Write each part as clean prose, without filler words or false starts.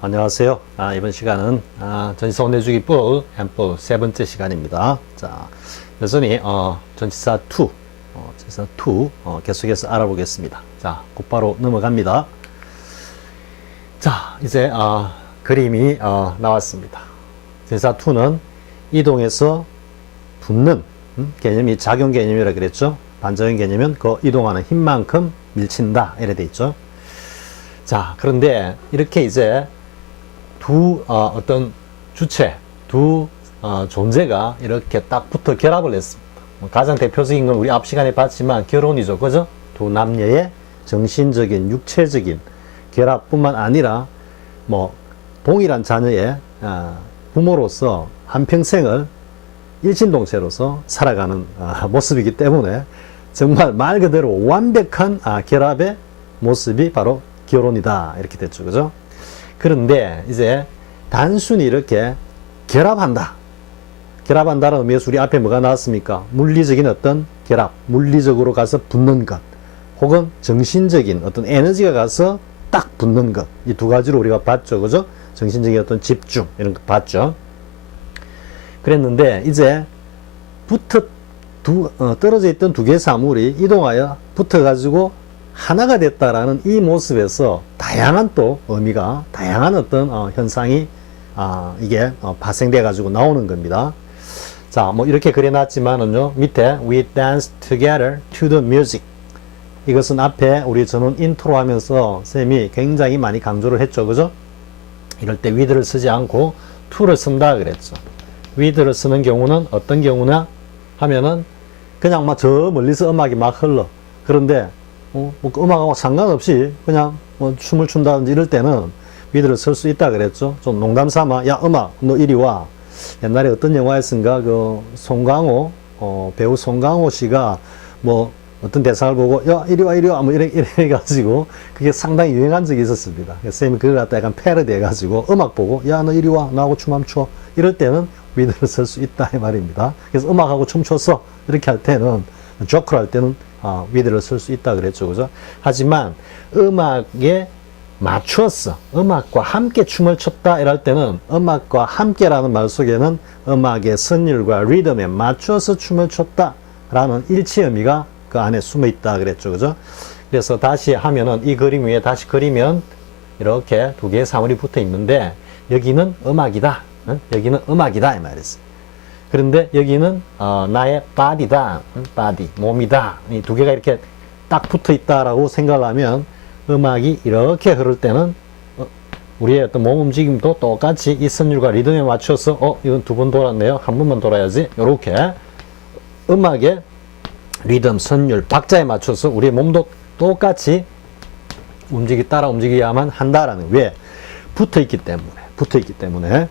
안녕하세요. 이번 시간은 전치사 혼내주기법 N법 세 번째 시간입니다. 여전히 전치사 to, 계속해서 알아보겠습니다. 곧바로 넘어갑니다. 이제 그림이 나왔습니다. 전치사 to는 이동해서 붙는 개념이 작용 개념이라 그랬죠. 반작용 개념은 그 이동하는 힘만큼 밀친다 이래 돼 있죠. 그런데 이렇게 이제 어떤 주체, 존재가 이렇게 딱 붙어 결합을 했습니다. 가장 대표적인 건 우리 앞 시간에 봤지만 결혼이죠. 그죠? 두 남녀의 정신적인, 육체적인 결합뿐만 아니라 동일한 자녀의 부모로서 한평생을 일신동체로서 살아가는 모습이기 때문에 정말 말 그대로 완벽한 결합의 모습이 바로 결혼이다 이렇게 됐죠. 그죠? 그런데 이제 단순히 이렇게 결합한다는 의미에서 우리 앞에 뭐가 나왔습니까? 물리적인 어떤 결합, 물리적으로 가서 붙는 것, 혹은 정신적인 어떤 에너지가 가서 딱 붙는 것, 이 두 가지로 우리가 봤죠. 그죠? 정신적인 어떤 집중 이런 거 봤죠. 그랬는데 이제 떨어져 있던 두 개의 사물이 이동하여 붙어가지고 하나가 됐다라는 이 모습에서 다양한 또 의미가, 다양한 어떤 현상이 이게 발생돼 가지고 나오는 겁니다. 이렇게 그려놨지만은요, 밑에 we dance together to the music, 이것은 앞에 우리 저는 인트로 하면서 쌤이 굉장히 많이 강조를 했죠. 그죠? 이럴 때 with를 쓰지 않고 to를 쓴다 그랬죠. with를 쓰는 경우는 어떤 경우나 하면은 그냥 저 멀리서 음악이 막 흘러. 그런데 음악하고 상관없이 그냥 춤을 춘다든지 이럴 때는 with를 쓸 수 있다 그랬죠. 좀 농담 삼아, 야 음악 너 이리 와. 옛날에 어떤 영화였은가 그 송강호, 배우 송강호 씨가 어떤 대상을 보고 야 이리 와 이래 가지고 그게 상당히 유행한 적이 있었습니다. 쌤이 그걸 갖다 약간 패러디 해가지고 음악 보고 야 너 이리 와 나하고 춤 한번 춰, 이럴 때는 with를 쓸 수 있다 이 말입니다. 그래서 음악하고 춤 췄어 이렇게 할 때는, 조크를 할 때는 with를 쓸 수 있다 그랬죠. 그죠? 하지만 음악에 맞추었어, 음악과 함께 춤을 췄다 이럴 때는 음악과 함께라는 말 속에는 음악의 선율과 리듬에 맞추어서 춤을 췄다 라는 일치 의미가 그 안에 숨어 있다 그랬죠. 그죠? 그래서 다시 하면은 이 그림 위에 다시 그리면 이렇게 두 개의 사물이 붙어 있는데 여기는 음악이다, 여기는 음악이다 이 말이었어요. 그런데 여기는 나의 body다, body, 몸이다. 이 두 개가 이렇게 딱 붙어 있다라고 생각을 하면 음악이 이렇게 흐를 때는 우리의 어떤 몸 움직임도 똑같이 이 선율과 리듬에 맞춰서 이건 두 번 돌았네요, 한 번만 돌아야지, 이렇게 음악의 리듬, 선율, 박자에 맞춰서 우리의 몸도 똑같이 따라 움직여야만 한다라는, 왜? 붙어 있기 때문에.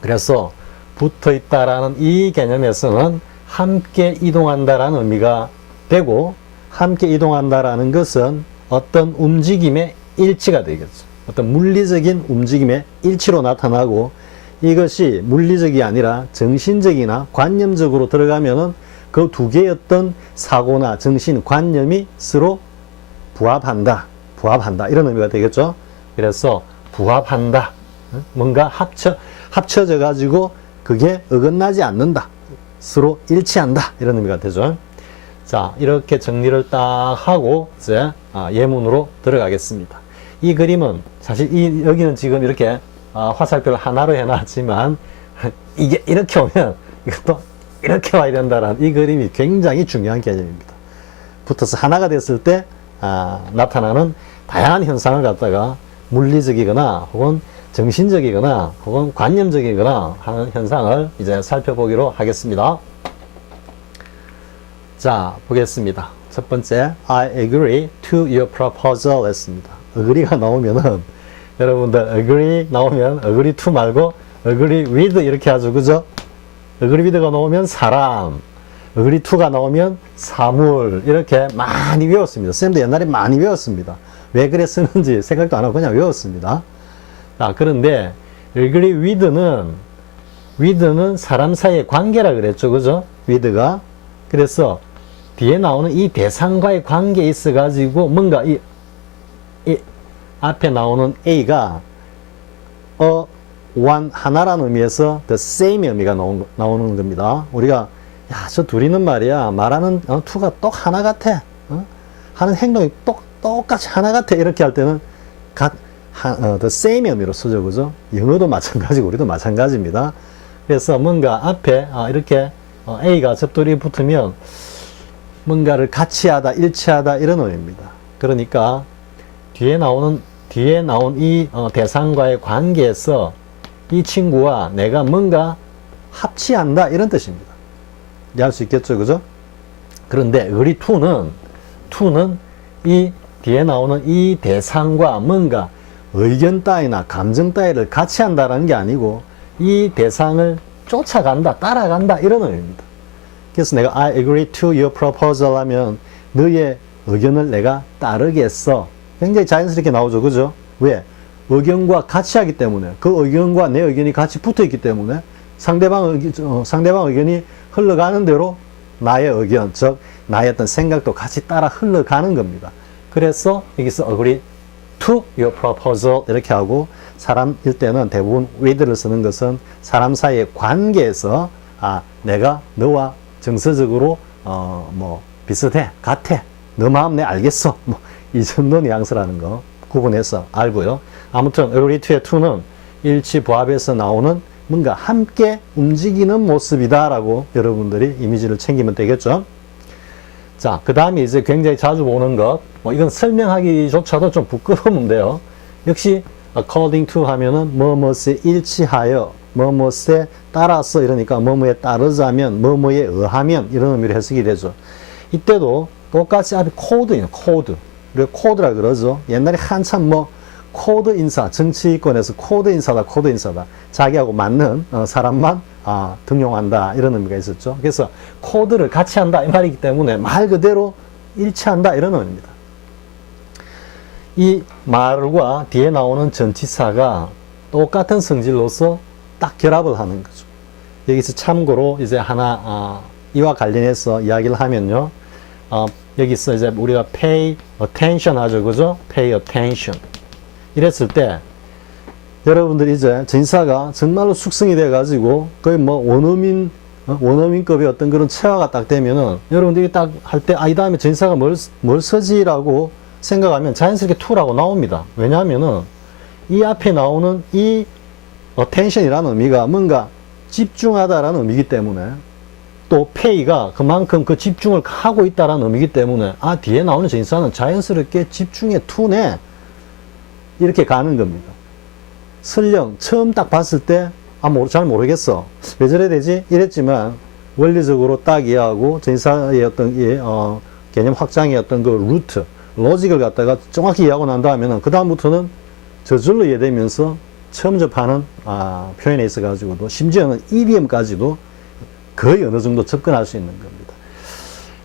그래서 붙어 있다라는 이 개념에서는 함께 이동한다라는 의미가 되고, 함께 이동한다라는 것은 어떤 움직임의 일치가 되겠죠. 어떤 물리적인 움직임의 일치로 나타나고, 이것이 물리적이 아니라 정신적이나 관념적으로 들어가면은 그 두 개의 어떤 사고나 정신, 관념이 서로 부합한다 이런 의미가 되겠죠. 그래서 부합한다, 뭔가 합쳐져 가지고 그게 어긋나지 않는다, 서로 일치한다 이런 의미가 되죠. 이렇게 정리를 딱 하고 이제 예문으로 들어가겠습니다. 이 그림은 사실 여기는 지금 이렇게 화살표를 하나로 해놨지만 이게 이렇게 오면 이것도 이렇게 와야 된다는 이 그림이 굉장히 중요한 개념입니다. 붙어서 하나가 됐을 때 나타나는 다양한 현상을 갖다가 물리적이거나 혹은 정신적이거나 혹은 관념적이거나 하는 현상을 이제 살펴보기로 하겠습니다. 보겠습니다. 첫 번째, I agree to your proposal 했습니다. agree가 나오면은 여러분들 agree 나오면 agree to 말고 agree with 이렇게 하죠. 그죠? agree with가 나오면 사람, agree to가 나오면 사물, 이렇게 많이 외웠습니다. 쌤도 옛날에 많이 외웠습니다. 왜 그래 쓰는지 생각도 안 하고 그냥 외웠습니다. 그런데 agree with는 사람 사이의 관계라 그랬죠. 그죠? with가. 그래서 뒤에 나오는 이 대상과의 관계에 있어 가지고 뭔가 이 앞에 나오는 A가 one 하나라는 의미에서 the same 의미가 나오는 겁니다. 우리가 야, 저 둘이는 말이야 말하는 투가 똑 하나 같아. 하는 행동이 똑같이 하나 같아. 이렇게 할 때는 the same 의미로 쓰죠. 그죠? 영어도 마찬가지고 우리도 마찬가지입니다. 그래서 뭔가 앞에 이렇게 A가 접두리 붙으면 뭔가를 같이 하다, 일치하다 이런 의미입니다. 그러니까 뒤에 나온 이 대상과의 관계에서 이 친구와 내가 뭔가 합치한다 이런 뜻입니다. 이해할 수 있겠죠, 그죠? 그런데 agree to는 이 뒤에 나오는 이 대상과 뭔가 의견 따위나 감정 따위를 같이 한다라는 게 아니고 이 대상을 쫓아간다, 따라간다 이런 의미입니다. 그래서 내가 I agree to your proposal 하면 너의 의견을 내가 따르겠어. 굉장히 자연스럽게 나오죠, 그죠? 왜? 의견과 같이 하기 때문에 그 의견과 내 의견이 같이 붙어 있기 때문에 상대방 의견이 흘러가는 대로 나의 의견, 즉 나의 어떤 생각도 같이 따라 흘러가는 겁니다. 그래서 여기서 agree to your proposal 이렇게 하고 사람일 때는 대부분 with를 쓰는 것은 사람 사이의 관계에서 내가 너와 정서적으로 비슷해, 같아, 너 마음 내 알겠어, 이 정도 뉘앙스라는 거 구분해서 알고요. 아무튼 agree to의 to는 일치부합에서 나오는 뭔가 함께 움직이는 모습이다라고 여러분들이 이미지를 챙기면 되겠죠. 자, 그 다음에 이제 굉장히 자주 보는 것, 이건 설명하기조차도 좀 부끄러운데요. 역시 according to 하면은 뭐뭐에 일치하여, 뭐뭐에 따라서 이러니까 뭐뭐에 따르자면, 뭐뭐에 의하면 이런 의미로 해석이 되죠. 이때도 똑같이 앞에 코드예요, 코드. 우리가 코드라 그러죠. 옛날에 한참 코드 인사, 정치권에서 코드 인사다. 자기하고 맞는 사람만 등용한다 이런 의미가 있었죠. 그래서 코드를 같이 한다 이 말이기 때문에 말 그대로 일치한다 이런 의미입니다. 이 말과 뒤에 나오는 전치사가 똑같은 성질로서 딱 결합을 하는 거죠. 여기서 참고로 이제 하나 이와 관련해서 이야기를 하면요. 여기서 이제 우리가 pay attention 하죠, 그죠? pay attention. 이랬을 때 여러분들이 이제 전치사가 정말로 숙성이 돼 가지고 거의 원어민급의 어떤 그런 체화가 딱 되면은 여러분들이 딱 할 때 이 다음에 전치사가 뭘 쓰지라고 생각하면 자연스럽게 to라고 나옵니다. 왜냐하면은 이 앞에 나오는 이 attention이라는 의미가 뭔가 집중하다라는 의미이기 때문에 또 pay가 그만큼 그 집중을 하고 있다라는 의미이기 때문에 뒤에 나오는 전치사는 자연스럽게 집중의 to네 이렇게 가는 겁니다. 설령 처음 딱 봤을 때 잘 모르겠어, 왜 저래 되지? 이랬지만 원리적으로 딱 이해하고 전치사의 어떤 개념 확장의 어떤 그 루트, 로직을 갖다가 정확히 이해하고 난 다음에는 그 다음부터는 저절로 이해되면서 처음 접하는 표현에 있어 가지고도 심지어는 이디엄까지도 거의 어느 정도 접근할 수 있는 겁니다.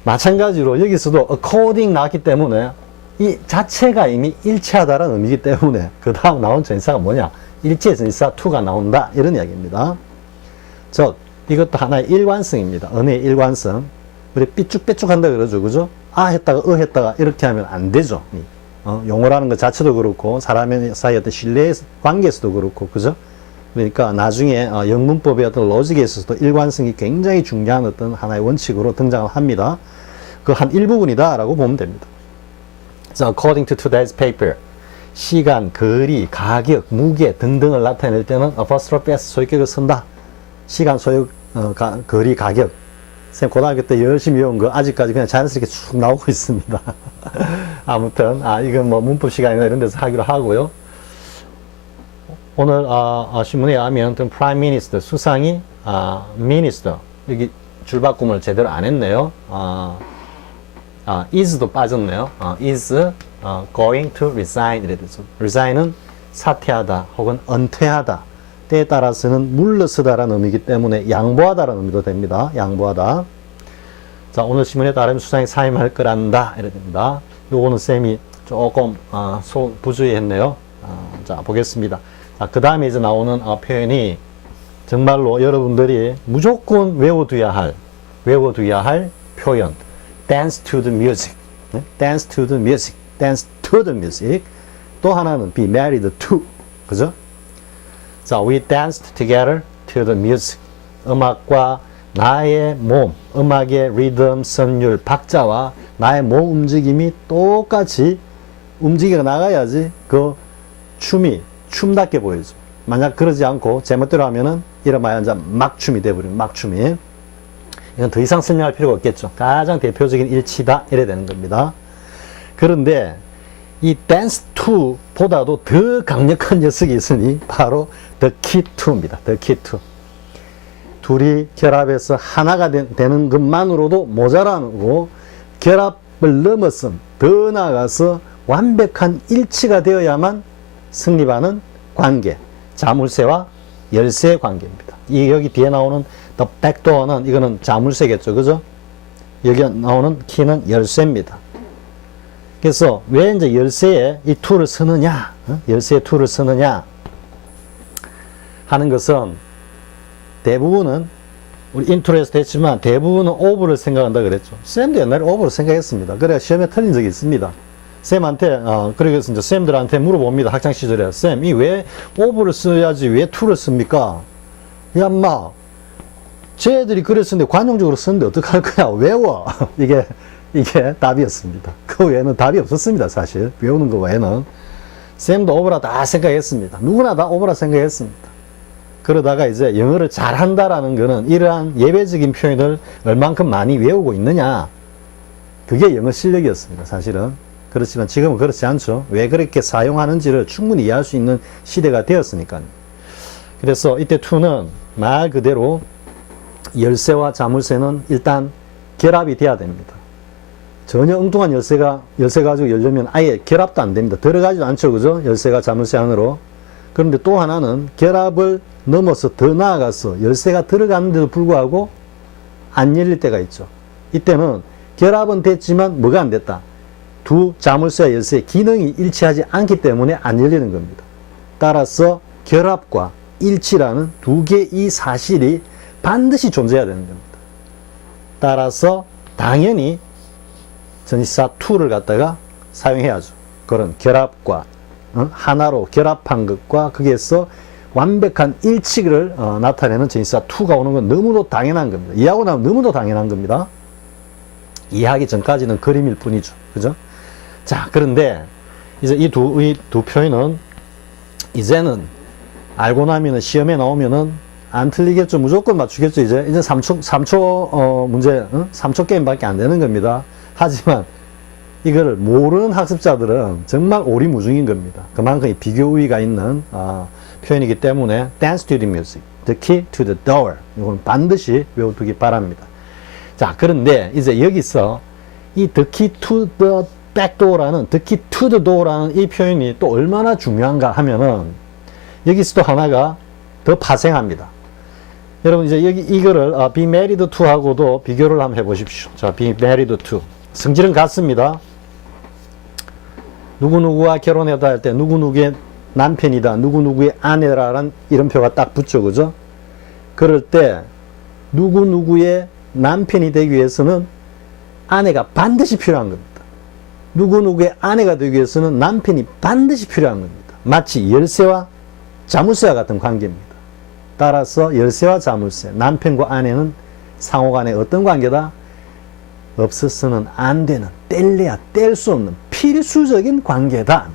마찬가지로 여기서도 according 나왔기 때문에 이 자체가 이미 일치하다라는 의미이기 때문에 그 다음 나온 전치사가 뭐냐? 일치의 전치사 to가 나온다 이런 이야기입니다. 즉 이것도 하나의 일관성입니다. 언어의 일관성. 우리 삐쭉빼쭉한다 그러죠, 그죠? 했다가 했다가 이렇게 하면 안 되죠. 용어라는 것 자체도 그렇고 사람 사이의 어떤 신뢰 관계에서도 그렇고, 그죠? 그러니까 나중에 영문법의 어떤 로직에 있어서도 일관성이 굉장히 중요한 어떤 하나의 원칙으로 등장을 합니다. 그 한 일부분이다라고 보면 됩니다. So, according to today's paper, 시간, 거리, 가격, 무게 등등을 나타낼 때는 apostrophe s 소유격을 쓴다. 시간, 소유, 거리, 가격. 쌤 고등학교 때 열심히 외운 거 아직까지 그냥 자연스럽게 쭉 나오고 있습니다. 아무튼 이건 문법 시간이나 이런 데서 하기로 하고요. 오늘 신문에 의하면 Prime Minister 수상이 Minister 여기 줄바꿈을 제대로 안 했네요. is도 빠졌네요. is going to resign 이래 되죠. resign은 사퇴하다 혹은 은퇴하다. 때에 따라서는 물러서다라는 의미이기 때문에 양보하다라는 의미도 됩니다. 양보하다. 자, 오늘 신문에 따르면 수상이 사임할 거란다 이래 됩니다. 요거는 쌤이 조금 부주의했네요. 자, 보겠습니다. 자, 그 다음에 이제 나오는 표현이 정말로 여러분들이 무조건 외워둬야 할 표현. dance to the music. 네? dance to the music. dance to the music. 또 하나는 be married to. 그죠? 자, we danced together to the music. 음악과 나의 몸, 음악의 리듬, 선율, 박자와 나의 몸 움직임이 똑같이 움직여 나가야지 그 춤이 춤답게 보여줘. 만약 그러지 않고 제멋대로 하면은 이름하여 이제 막춤이 돼버리는 막춤이. 이건 더 이상 설명할 필요가 없겠죠. 가장 대표적인 일치다 이래 되는 겁니다. 그런데 이 댄스 2 보다도 더 강력한 녀석이 있으니 바로 The Key 2입니다. The Key 2. 둘이 결합해서 하나가 되는 것만으로도 모자라고 결합을 넘어선 더 나아가서 완벽한 일치가 되어야만 성립하는 관계, 자물쇠와 열쇠의 관계입니다. 이 여기 뒤에 나오는 The Back Door는 이거는 자물쇠겠죠, 그죠? 여기 나오는 키는 열쇠입니다. 그래서 왜 이제 열쇠에 이 툴을 쓰느냐, 열쇠의 툴을 쓰느냐 하는 것은 대부분은 우리 인트로에서도 했지만 대부분은 오버를 생각한다 그랬죠. 쌤도 옛날에 오버를 생각했습니다. 그래야 시험에 틀린 적이 있습니다. 쌤한테 그래서 이제 쌤들한테 물어봅니다. 학창 시절에 쌤, 이 왜 오버를 써야지 왜 툴을 씁니까? 야, 인마, 쟤들이 그랬었는데 관용적으로 쓰는데 어떡할 거야? 외워. 이게 답이었습니다. 그 외에는 답이 없었습니다. 사실 외우는 거 외에는. 쌤도 오버라 다 생각했습니다. 누구나 다 오버라 생각했습니다. 그러다가 이제 영어를 잘한다라는 거는 이러한 예배적인 표현을 얼만큼 많이 외우고 있느냐, 그게 영어 실력이었습니다. 사실은. 그렇지만 지금은 그렇지 않죠. 왜 그렇게 사용하는지를 충분히 이해할 수 있는 시대가 되었으니까요. 그래서 이때 2는 말 그대로 열쇠와 자물쇠는 일단 결합이 돼야 됩니다. 전혀 엉뚱한 열쇠 가지고 열려면 아예 결합도 안 됩니다. 들어가지도 않죠, 그죠? 열쇠가 자물쇠 안으로. 그런데 또 하나는 결합을 넘어서 더 나아가서 열쇠가 들어가는데도 불구하고 안 열릴 때가 있죠. 이때는 결합은 됐지만 뭐가 안 됐다. 두 자물쇠와 열쇠의 기능이 일치하지 않기 때문에 안 열리는 겁니다. 따라서 결합과 일치라는 두 개의 사실이 반드시 존재해야 되는 겁니다. 따라서 당연히 전치사 to를 갖다가 사용해야죠. 그런 결합과 하나로 결합한 것과 거기에서 완벽한 일치를 나타내는 전치사 to가 오는 건 너무도 당연한 겁니다. 이해하고 나면 너무도 당연한 겁니다. 이해하기 전까지는 그림일 뿐이죠. 그죠? 자, 그런데 이제 이 두 표현은 이제는 알고 나면은 시험에 나오면은 안 틀리겠죠. 무조건 맞추겠죠. 이제 3초 문제, 3초 게임밖에 안 되는 겁니다. 하지만 이거를 모르는 학습자들은 정말 오리무중인 겁니다. 그만큼 비교 우위가 있는 표현이기 때문에 dance to the music, the key to the door, 이건 반드시 외워두기 바랍니다. 자, 그런데 이제 여기서 이 the key to the back door라는 the key to the door라는 이 표현이 또 얼마나 중요한가 하면은 여기서 또 하나가 더 파생합니다. 여러분 이제 여기 이거를 be married to 하고도 비교를 한번 해보십시오. 자, be married to 성질은 같습니다. 누구누구와 결혼했다 할 때 누구누구의 남편이다, 누구누구의 아내라는 이름표가 딱 붙죠, 그죠? 그럴 때 누구누구의 남편이 되기 위해서는 아내가 반드시 필요한 겁니다. 누구누구의 아내가 되기 위해서는 남편이 반드시 필요한 겁니다. 마치 열쇠와 자물쇠와 같은 관계입니다. 따라서 열쇠와 자물쇠, 남편과 아내는 상호간에 어떤 관계다? 없어서는 안 되는, 뗄래야 뗄 수 없는 필수적인 관계다.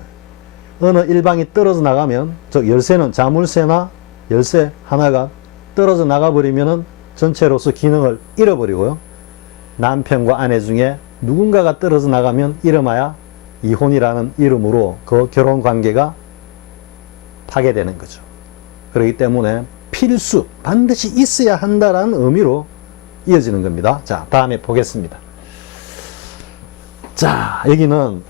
어느 일방이 떨어져 나가면, 즉 열쇠는 자물쇠나 열쇠 하나가 떨어져 나가버리면은 전체로서 기능을 잃어버리고요. 남편과 아내 중에 누군가가 떨어져 나가면 이름하여 이혼이라는 이름으로 그 결혼 관계가 파괴되는 거죠. 그렇기 때문에 필수, 반드시 있어야 한다라는 의미로 이어지는 겁니다. 자, 다음에 보겠습니다. 자, 여기는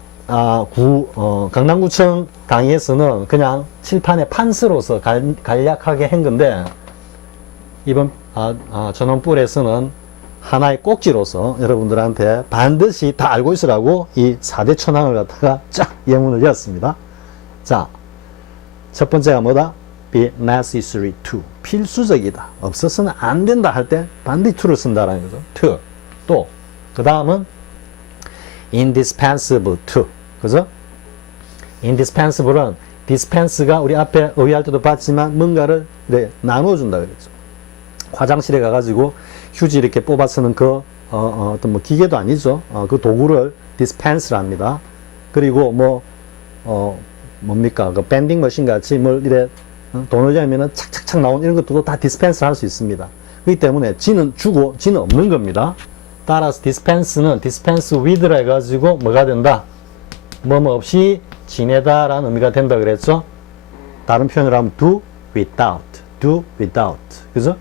강남구청 강의에서는 그냥 칠판의 판서로서 간략하게 한 건데, 이번 전원뿔에서는 하나의 꼭지로서 여러분들한테 반드시 다 알고 있으라고 이 4대 천왕을 갖다가 쫙 예문을 이었습니다. 자, 첫 번째가 뭐다? be necessary to, 필수적이다, 없어서는 안 된다 할 때 반드시 to를 쓴다라는 거죠. to. 또 그 다음은 indispensable to, 그죠? indispensable은 dispense가 우리 앞에 의의할 때도 봤지만 뭔가를 이렇게 나눠준다 그랬죠. 화장실에 가가지고 휴지 이렇게 뽑아 쓰는 그 어떤 뭐 기계도 아니죠. 그 도구를 dispense를 합니다. 그리고 뭡니까 그 밴딩 머신 같이 뭘 이래 돈을 내면은 착착착 나온 이런 것들도 다 dispense를 할 수 있습니다. 그렇기 때문에 지는 주고 지는 없는 겁니다. 따라서 dispense는 dispense with라 해가지고 뭐가 된다? 뭐뭐 없이 지내다라는 의미가 된다 그랬죠. 다른 표현으로 하면 do without 그죠?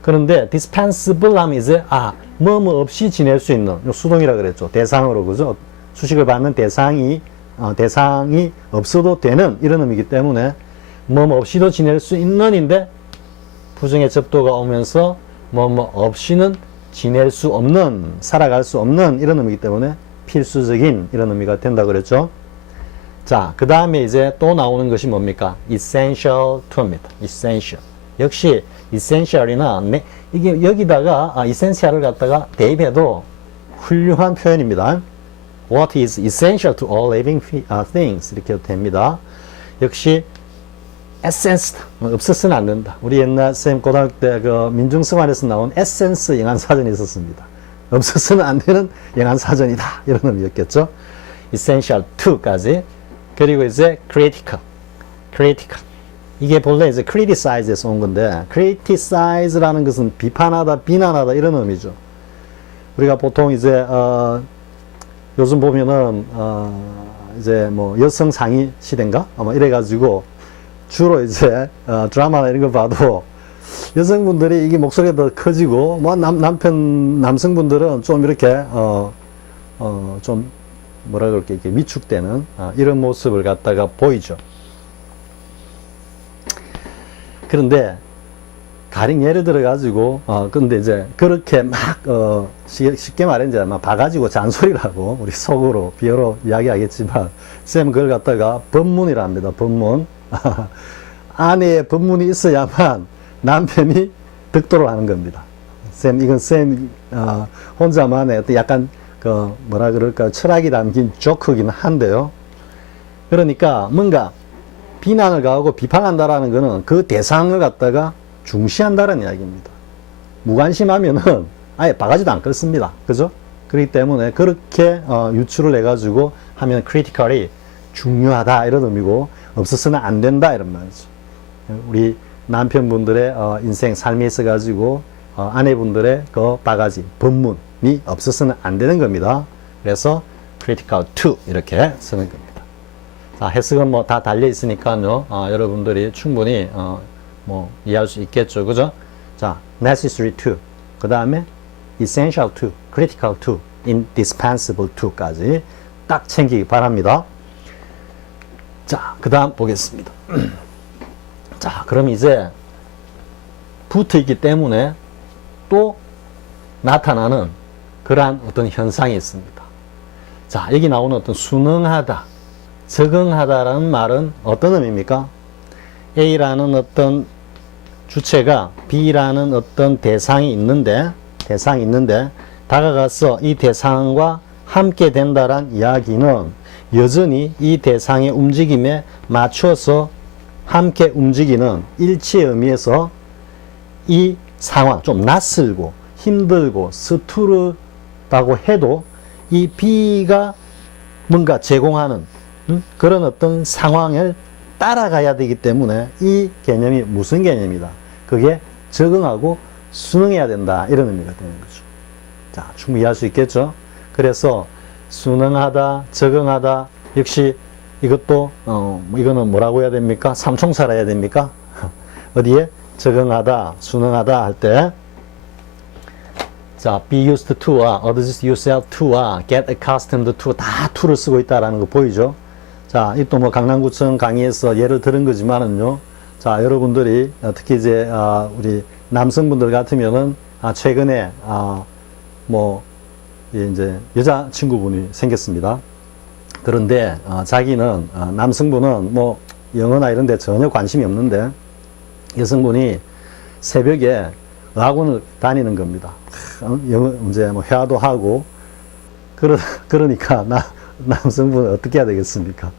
그런데 dispensable 하면 이제 뭐뭐 없이 지낼 수 있는 수동이라 그랬죠. 대상으로 그죠? 수식을 받는 대상이 없어도 되는 이런 의미이기 때문에 뭐뭐 없이도 지낼 수 있는인데 부정의 접도가 오면서 뭐뭐 없이는 지낼 수 없는, 살아갈 수 없는 이런 의미이기 때문에 필수적인 이런 의미가 된다 그랬죠. 자, 그 다음에 이제 또 나오는 것이 뭡니까? essential to입니다. essential. 역시 essential이나 이게 여기다가 essential을 갖다가 대입해도 훌륭한 표현입니다. What is essential to all living things 이렇게 해도 됩니다. 역시 에센스 없어서는 안 된다. 우리 옛날 쌤 고등학교 때 그 민중생활에서 나온 에센스 영안사전이 있었습니다. 없어서는 안 되는 영안사전이다 이런 의미였겠죠. essential to까지. 그리고 이제 critical 이게 본래 이제 criticize에서 온 건데 criticize라는 것은 비판하다 비난하다 이런 의미죠. 우리가 보통 이제 요즘 보면은 이제 뭐 여성 상위 시대인가 아마 이래가지고 주로 이제 드라마나 이런 거 봐도 여성분들이 이게 목소리가 더 커지고 뭐 남성분들은 좀 이렇게 좀 뭐라 그럴까 이렇게 위축되는 이런 모습을 갖다가 보이죠. 그런데 가령 예를 들어 가지고 근데 이제 그렇게 막 쉽게 말해 이제 막 봐가지고 잔소리라고 우리 속으로 비어로 이야기하겠지만 쌤 그걸 갖다가 법문이라 합니다. 법문. 아내의 법문이 있어야만 남편이 득도를 하는 겁니다. 이건 혼자만의 어떤 약간 그 뭐라 그럴까 철학이 담긴 조크긴 한데요. 그러니까 뭔가 비난을 가하고 비판한다라는 것은 그 대상을 갖다가 중시한다는 이야기입니다. 무관심하면은 아예 바가지도 안 끓습니다. 그죠? 그렇기 때문에 그렇게 유추를 해가지고 하면 critical이 중요하다 이런 의미고 없어서는 안 된다 이런 말이죠. 우리 남편분들의 인생 삶에 있어 가지고 아내분들의 그 바가지 법문이 없어서는 안 되는 겁니다. 그래서 critical to 이렇게 쓰는 겁니다. 자, 해석은 뭐 다 달려 있으니까요. 여러분들이 충분히 뭐 이해할 수 있겠죠. 그죠? 자, necessary to 그 다음에 essential to, critical to, indispensable to까지 딱 챙기기 바랍니다. 자, 그 다음 보겠습니다. 자, 그럼 이제 붙어 있기 때문에 또 나타나는 그러한 어떤 현상이 있습니다. 자, 여기 나오는 어떤 순응하다, 적응하다라는 말은 어떤 의미입니까? A라는 어떤 주체가 B라는 어떤 대상이 있는데 다가가서 이 대상과 함께 된다란 이야기는 여전히 이 대상의 움직임에 맞춰서 함께 움직이는 일치의 의미에서 이 상황, 좀 낯설고 힘들고 서투르다고 해도 이 B가 뭔가 제공하는 그런 어떤 상황을 따라가야 되기 때문에 이 개념이 무슨 개념이다? 그게 적응하고 순응해야 된다. 이런 의미가 되는 거죠. 자, 충분히 이해할 수 있겠죠? 그래서 순응하다, 적응하다, 역시 이것도, 이거는 뭐라고 해야 됩니까? 삼총사라 해야 됩니까? 어디에? 적응하다, 순응하다 할 때, 자, be used to와 adjust yourself to와 get accustomed to 다 to를 쓰고 있다라는 거 보이죠? 자, 이 또 뭐 강남구청 강의에서 예를 들은 거지만은요. 자, 여러분들이 특히 이제 우리 남성분들 같으면은 최근에 뭐 이제 여자친구분이 생겼습니다. 그런데 자기는 남성분은 뭐 영어나 이런 데 전혀 관심이 없는데 여성분이 새벽에 학원을 다니는 겁니다. 영어 이제 뭐 회화도 하고 그러니까 남성분은 어떻게 해야 되겠습니까?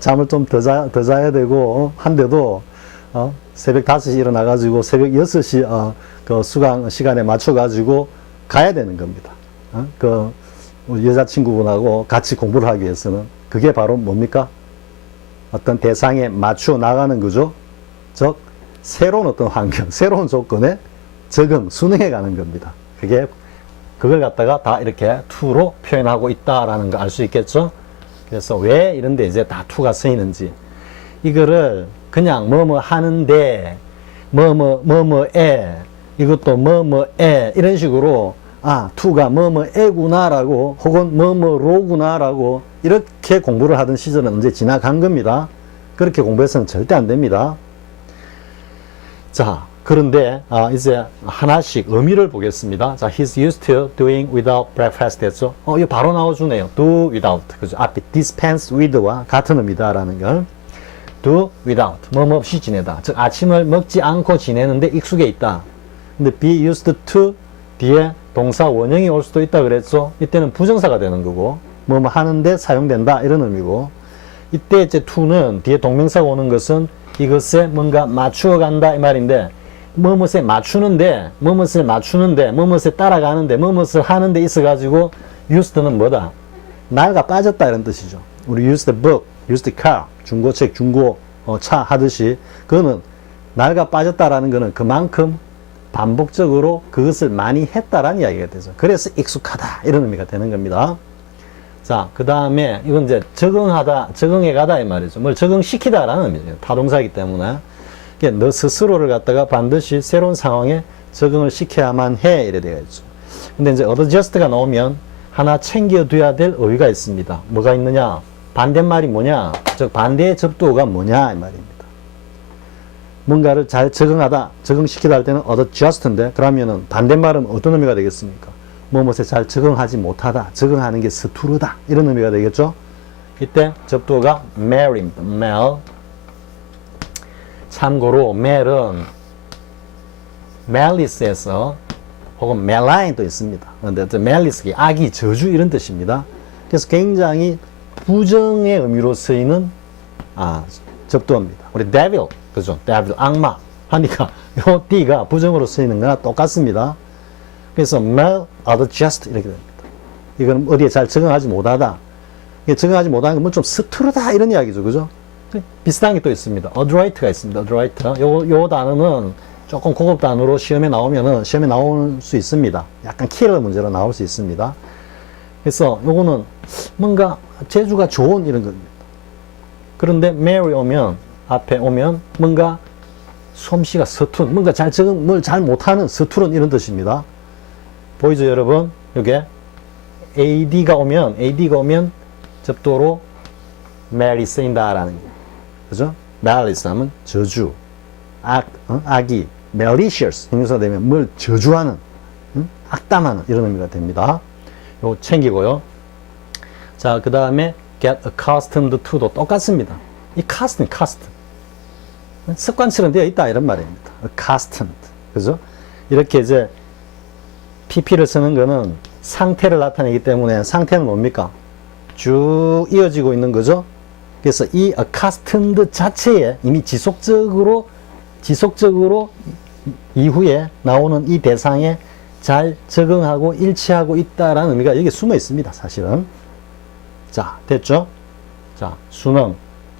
잠을 좀 더 자야 되고, 한데도, 새벽 5시 일어나가지고, 새벽 6시, 그 수강 시간에 맞춰가지고 가야 되는 겁니다. 우리 여자친구분하고 같이 공부를 하기 위해서는. 그게 바로 뭡니까? 어떤 대상에 맞추어 나가는 거죠. 즉, 새로운 어떤 환경, 새로운 조건에 순응해 가는 겁니다. 그걸 갖다가 다 이렇게 to로 표현하고 있다라는 거 알 수 있겠죠? 그래서 왜 이런데 이제 다 to가 쓰이는지. 이거를 그냥 뭐뭐 하는데, 뭐뭐에, 이것도 뭐뭐에, 이런 식으로, to가 뭐뭐에구나라고, 혹은 뭐뭐로구나라고, 이렇게 공부를 하던 시절은 이제 지나간 겁니다. 그렇게 공부해서는 절대 안 됩니다. 자, 그런데 이제 하나씩 의미를 보겠습니다. 자, he's used to doing without breakfast 했죠. 이거 바로 나와주네요. do without. 그죠? 앞에 dispense with와 같은 의미다라는 걸. do without. 뭐 없이 지내다. 즉, 아침을 먹지 않고 지내는데 익숙해 있다. 근데 be used to 뒤에 동사 원형이 올 수도 있다 그랬죠. 이때는 부정사가 되는 거고, 뭐 하는데 사용된다 이런 의미고, 이때 이제 to는 뒤에 동명사가 오는 것은 이것에 뭔가 맞추어 간다 이 말인데, 뭐뭇에 맞추는데, 뭐뭇에 따라가는데, 뭐뭇을 하는데 있어가지고, used는 뭐다? 날가 빠졌다 이런 뜻이죠. 우리 used book, used car, 중고책, 중고차 하듯이, 그거는 날가 빠졌다라는 거는 그만큼 반복적으로 그것을 많이 했다라는 이야기가 되죠. 그래서 익숙하다 이런 의미가 되는 겁니다. 자, 그 다음에 이건 이제 적응해 가다 이 말이죠. 뭘 적응시키다라는 의미죠. 타동사이기 때문에. 너 스스로를 갖다가 반드시 새로운 상황에 적응을 시켜야만 해 이래 되겠죠. 근데 이제 adjust가 나오면 하나 챙겨둬야 될 의의가 있습니다. 뭐가 있느냐? 반대말이 뭐냐? 즉 반대의 접두어가 뭐냐 이 말입니다. 뭔가를 잘 적응시키다 할 때는 adjust인데, 그러면은 반대말은 어떤 의미가 되겠습니까? 뭐뭐에 잘 적응하지 못하다, 적응하는 게 서투르다 이런 의미가 되겠죠. 이때 접두어가 marry입니다. mal. 참고로 mel은 malice에서 혹은 malign도 있습니다. 그런데 malice, 악이, 저주 이런 뜻입니다. 그래서 굉장히 부정의 의미로 쓰이는 접두어입니다. 우리 devil, 그죠? devil, 악마 하니까 요 D가 부정으로 쓰이는 거나 똑같습니다. 그래서 maladjust 이렇게 됩니다. 이건 어디에 잘 적응하지 못하다. 적응하지 못하는 건 뭐 좀 서투르다 이런 이야기죠, 그죠? 비슷한 게 또 있습니다. adroit가 있습니다. adroit. 요 단어는 조금 고급 단어로 시험에 나올 수 있습니다. 약간 킬러 문제로 나올 수 있습니다. 그래서 요거는 뭔가 재주가 좋은 이런 겁니다. 그런데 marry 앞에 오면 뭔가 솜씨가 서툰, 뭔가 뭘 잘 못하는 서투른 이런 뜻입니다. 보이죠, 여러분? 요게 AD가 오면 접두어로 marry 쓰인다라는 거. 그죠? malice 하면 저주, 악이, malicious 형용사 되면 뭘 저주하는, 악담하는 이런 의미가 됩니다. 요거 챙기고요. 자, 그 다음에 get accustomed to도 똑같습니다. 이 custom. 습관처럼 되어 있다 이런 말입니다. accustomed. 그죠? 이렇게 이제 pp를 쓰는 거는 상태를 나타내기 때문에 상태는 뭡니까? 쭉 이어지고 있는 거죠. 그래서 이 accustomed 자체에 이미 지속적으로 이후에 나오는 이 대상에 잘 적응하고 일치하고 있다라는 의미가 여기 숨어 있습니다, 사실은. 자, 됐죠? 자, 수능,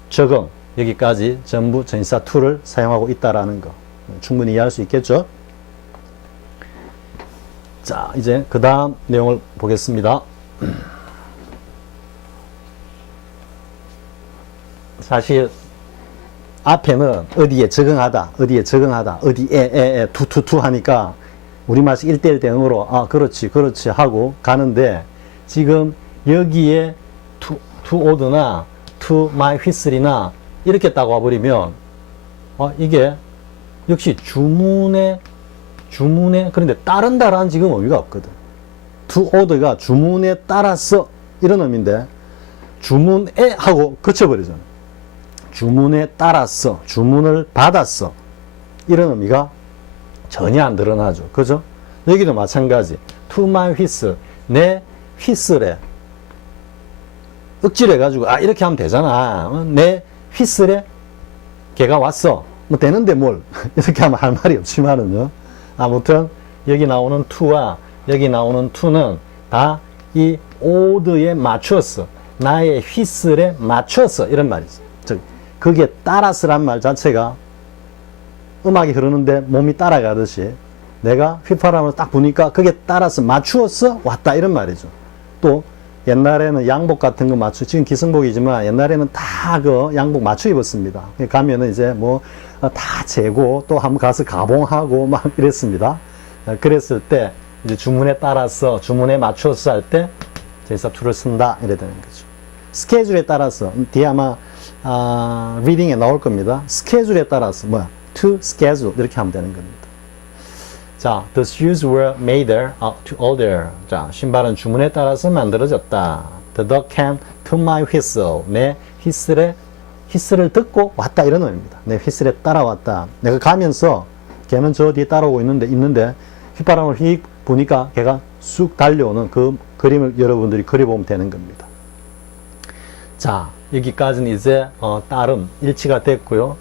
적응, 여기까지 전부 전치사 to를 사용하고 있다라는 거 충분히 이해할 수 있겠죠? 자, 이제 그 다음 내용을 보겠습니다. 사실 앞에는 어디에 적응하다, 어디에 투 하니까 우리말식 1:1 대응으로 그렇지 하고 가는데, 지금 여기에 to order나 to my whistle이나 이렇게 딱 와버리면 이게 역시 주문에 그런데 따른다라는 지금 의미가 없거든. to order가 주문에 따라서 이런 의미인데, 주문에 하고 그쳐버리잖아. 주문에 따라서, 주문을 받았어, 이런 의미가 전혀 안 드러나죠. 그죠? 여기도 마찬가지. to my whistle, 내 휘슬에 억지로 해가지고 아 이렇게 하면 되잖아. 내 휘슬에 걔가 왔어. 뭐 되는데 뭘 이렇게 하면 할 말이 없지만은요. 아무튼 여기 나오는 to와 여기 나오는 to는 다 이 오드에 맞추었어. 나의 휘슬에 맞추었어. 이런 말이죠. 즉 거기에 따라서란 말 자체가 음악이 흐르는데 몸이 따라가듯이 내가 휘파람을 딱 부니까 거기에 따라서 맞추었어 왔다 이런 말이죠. 또 옛날에는 양복 같은 거 맞추, 지금 기성복이지만 옛날에는 다 그 양복 맞춰 입었습니다. 가면은 이제 뭐 다 재고 또 한번 가서 가봉하고 막 이랬습니다. 그랬을 때 이제 주문에 따라서 주문에 맞춰서 할 때 제사 투를 쓴다 이래 되는 거죠. 스케줄에 따라서 뒤에 아마 리딩에 나올 겁니다. 스케줄에 따라서 뭐야? to schedule 이렇게 하면 되는 겁니다. 자, the shoes were made to order. 자, 신발은 주문에 따라서 만들어졌다. The dog came to my whistle. 내 휘슬을 듣고 왔다 이런 의미입니다. 내 휘슬에 따라왔다. 내가 가면서 걔는 저 뒤에 따라오고 있는데 휘바람을 휙 부니까 걔가 쑥 달려오는 그 그림을 여러분들이 그려보면 되는 겁니다. 자, 여기까지는 이제 따름 일치가 됐고요.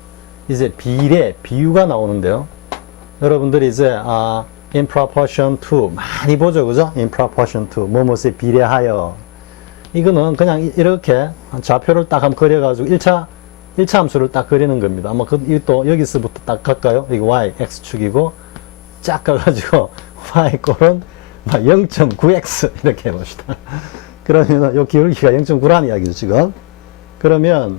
이제 비례, 비유가 나오는데요. 여러분들이 이제 in proportion to 많이 보죠, 그죠? in proportion to 뭐뭐에 비례하여. 이거는 그냥 이렇게 좌표를 딱 한번 그려가지고 1차 함수를 딱 그리는 겁니다. 아마 이것도 여기서부터 딱 갈까요? 이거 y x축이고 쫙 가가지고 y 꼴은 0.9x 이렇게 해봅시다. 그러면 요 기울기가 0.9라는 이야기죠, 지금. 그러면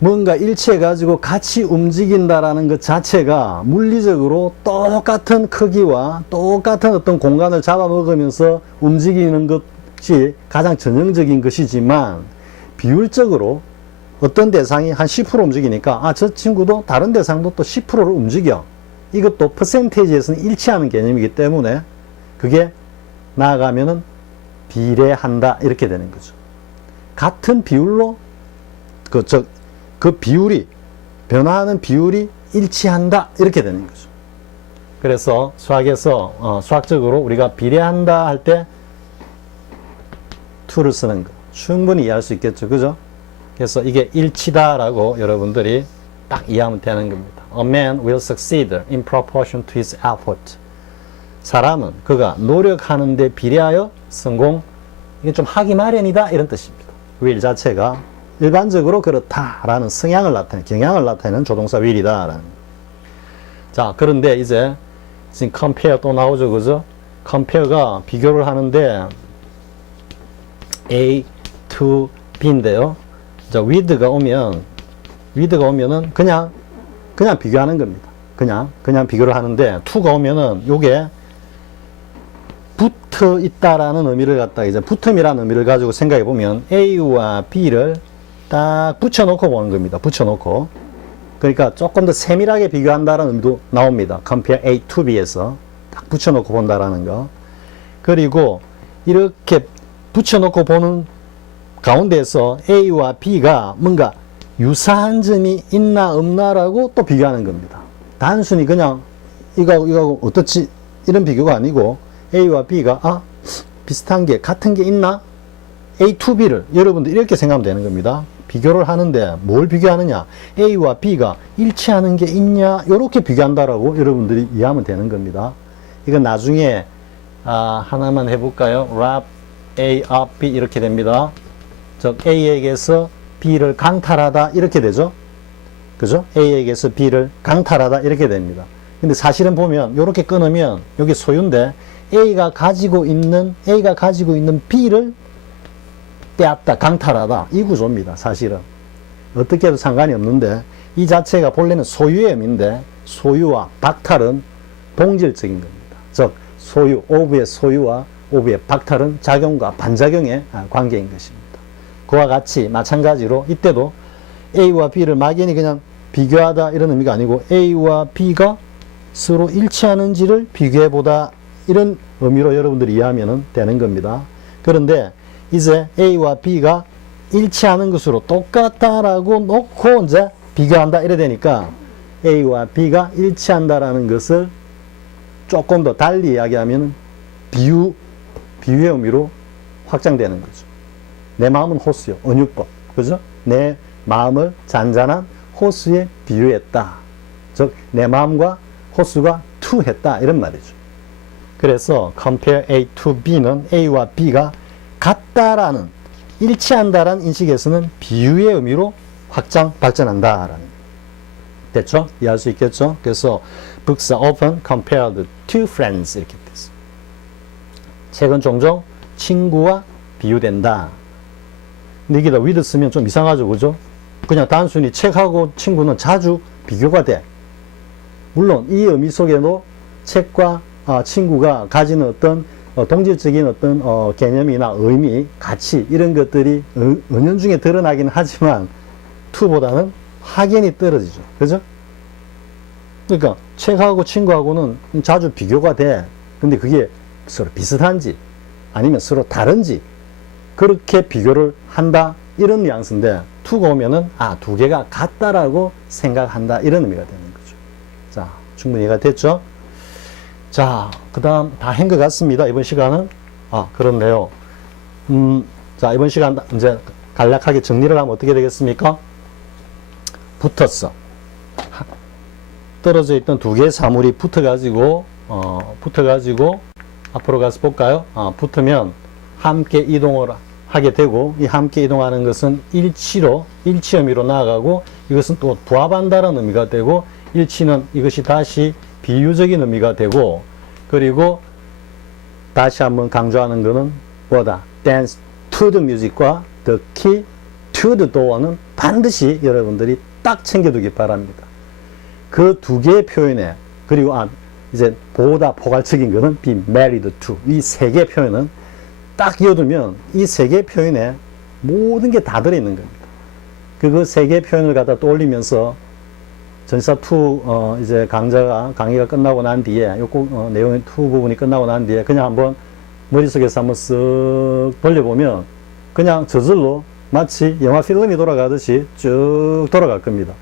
뭔가 일치해가지고 같이 움직인다라는 것 자체가 물리적으로 똑같은 크기와 똑같은 어떤 공간을 잡아먹으면서 움직이는 것이 가장 전형적인 것이지만 비율적으로 어떤 대상이 한 10% 움직이니까 저 친구도 다른 대상도 또 10%를 움직여. 이것도 퍼센테이지에서는 일치하는 개념이기 때문에 그게 나아가면은 비례한다 이렇게 되는 거죠. 같은 비율로 그 비율이 변화하는 비율이 일치한다 이렇게 되는 거죠. 그래서 수학에서 수학적으로 우리가 비례한다 할 때 to를 쓰는 거 충분히 이해할 수 있겠죠, 그죠? 그래서 이게 일치다라고 여러분들이 딱 이해하면 되는 겁니다. A man will succeed in proportion to his effort. 사람은 그가 노력하는데 비례하여 성공. 이게 좀 하기 마련이다 이런 뜻입니다. will 자체가 일반적으로 그렇다라는 성향을 나타내는, 경향을 나타내는 조동사 will이다라는. 자, 그런데 이제 지금 compare 또 나오죠, 그죠? compare가 비교를 하는데 A to B인데요. 자, with가 오면은 그냥 비교하는 겁니다. 그냥 비교를 하는데 to가 오면은 요게 붙어 있다라는 의미를 갖다 이제 붙음이라는 의미를 가지고 생각해 보면 A와 B를 딱 붙여놓고 보는 겁니다. 붙여놓고. 그러니까 조금 더 세밀하게 비교한다는 의미도 나옵니다. compare A to B에서 딱 붙여놓고 본다라는 거. 그리고 이렇게 붙여놓고 보는 가운데서 A와 B가 뭔가 유사한 점이 있나 없나라고 또 비교하는 겁니다. 단순히 그냥 이거 어떻지 이런 비교가 아니고 A와 B가 비슷한 게 같은 게 있나? A to B를 여러분들 이렇게 생각하면 되는 겁니다. 비교를 하는데 뭘 비교하느냐? A와 B가 일치하는 게 있냐? 이렇게 비교한다라고 여러분들이 이해하면 되는 겁니다. 이건 나중에 하나만 해볼까요? wrap A up B 이렇게 됩니다. 즉 A에게서 B를 강탈하다 이렇게 되죠. 그죠? A에게서 B를 강탈하다 이렇게 됩니다. 근데 사실은 보면 이렇게 끊으면 여기 소유인데 A가 가지고 있는 B를 빼앗다, 강탈하다 이 구조입니다. 사실은 어떻게 해도 상관이 없는데 이 자체가 본래는 소유의 의미인데 소유와 박탈은 동질적인 겁니다. 즉 소유, 오브의 소유와 오브의 박탈은 작용과 반작용의 관계인 것입니다. 그와 같이 마찬가지로 이때도 A와 B를 막연히 그냥 비교하다 이런 의미가 아니고 A와 B가 서로 일치하는지를 비교해보다 이런 의미로 여러분들이 이해하면 되는 겁니다. 그런데 이제 A와 B가 일치하는 것으로 똑같다라고 놓고 이제 비교한다 이래 되니까 A와 B가 일치한다라는 것을 조금 더 달리 이야기하면 비유의 의미로 확장되는 거죠. 내 마음은 호수요. 은유법. 그죠? 내 마음을 잔잔한 호수에 비유했다. 즉, 내 마음과 호수가 투했다. 이런 말이죠. 그래서 compare A to B는 A와 B가 같다라는, 일치한다라는 인식에서는 비유의 의미로 확장, 발전한다라는. 됐죠? 이해할 수 있겠죠? 그래서 books are often compared to friends 이렇게 됐어요. 책은 종종 친구와 비유된다. 근데 이게 다 with 쓰면 좀 이상하죠, 그죠? 그냥 단순히 책하고 친구는 자주 비교가 돼. 물론 이 의미 속에도 책과 친구가 가지는 어떤 동질적인 어떤 개념이나 의미, 가치 이런 것들이 은연중에 드러나긴 하지만 to보다는 확연히 떨어지죠. 그죠? 그러니까 책하고 친구하고는 자주 비교가 돼. 근데 그게 서로 비슷한지 아니면 서로 다른지 그렇게 비교를 한다 이런 뉘앙스인데 to가 오면은 두 개가 같다라고 생각한다 이런 의미가 되는 거죠. 자, 충분히 이해가 됐죠? 자, 그 다음 다 한 것 같습니다. 이번 시간은 그렇네요. 자, 이번 시간 이제 간략하게 정리를 하면 어떻게 되겠습니까? 붙었어. 떨어져 있던 두 개의 사물이 붙어가지고 앞으로 가서 볼까요? 붙으면 함께 이동을 하게 되고, 이 함께 이동하는 것은 일치 의미로 나아가고, 이것은 또 부합한다는 의미가 되고, 일치는 이것이 다시 비유적인 의미가 되고, 그리고 다시 한번 강조하는 것은 뭐다? Dance to the music과 the key to the door는 반드시 여러분들이 딱 챙겨두기 바랍니다. 그 두 개의 표현에, 그리고 이제 보다 포괄적인 것은 be married to, 이 세 개의 표현은 딱 이어두면 이 세 개의 표현에 모든 게 다 들어있는 겁니다. 그 세 개의 표현을 갖다 떠올리면서 전사 2 이제 강의가 끝나고 난 뒤에 내용의 2 부분이 끝나고 난 뒤에 그냥 한번 머릿속에서 한번 쓱 돌려보면 그냥 저절로 마치 영화 필름이 돌아가듯이 쭉 돌아갈 겁니다.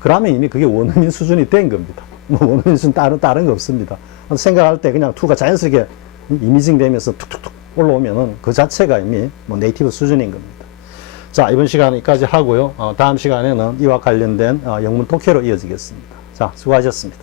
그러면 이미 그게 원어민 수준이 된 겁니다. 원어민 수준 다른 거 없습니다. 생각할 때 그냥 2가 자연스럽게 이미징 되면서 툭툭툭 올라오면은 그 자체가 이미 네이티브 수준인 겁니다. 자, 이번 시간은 여기까지 하고요. 다음 시간에는 이와 관련된 영문 독해로 이어지겠습니다. 자, 수고하셨습니다.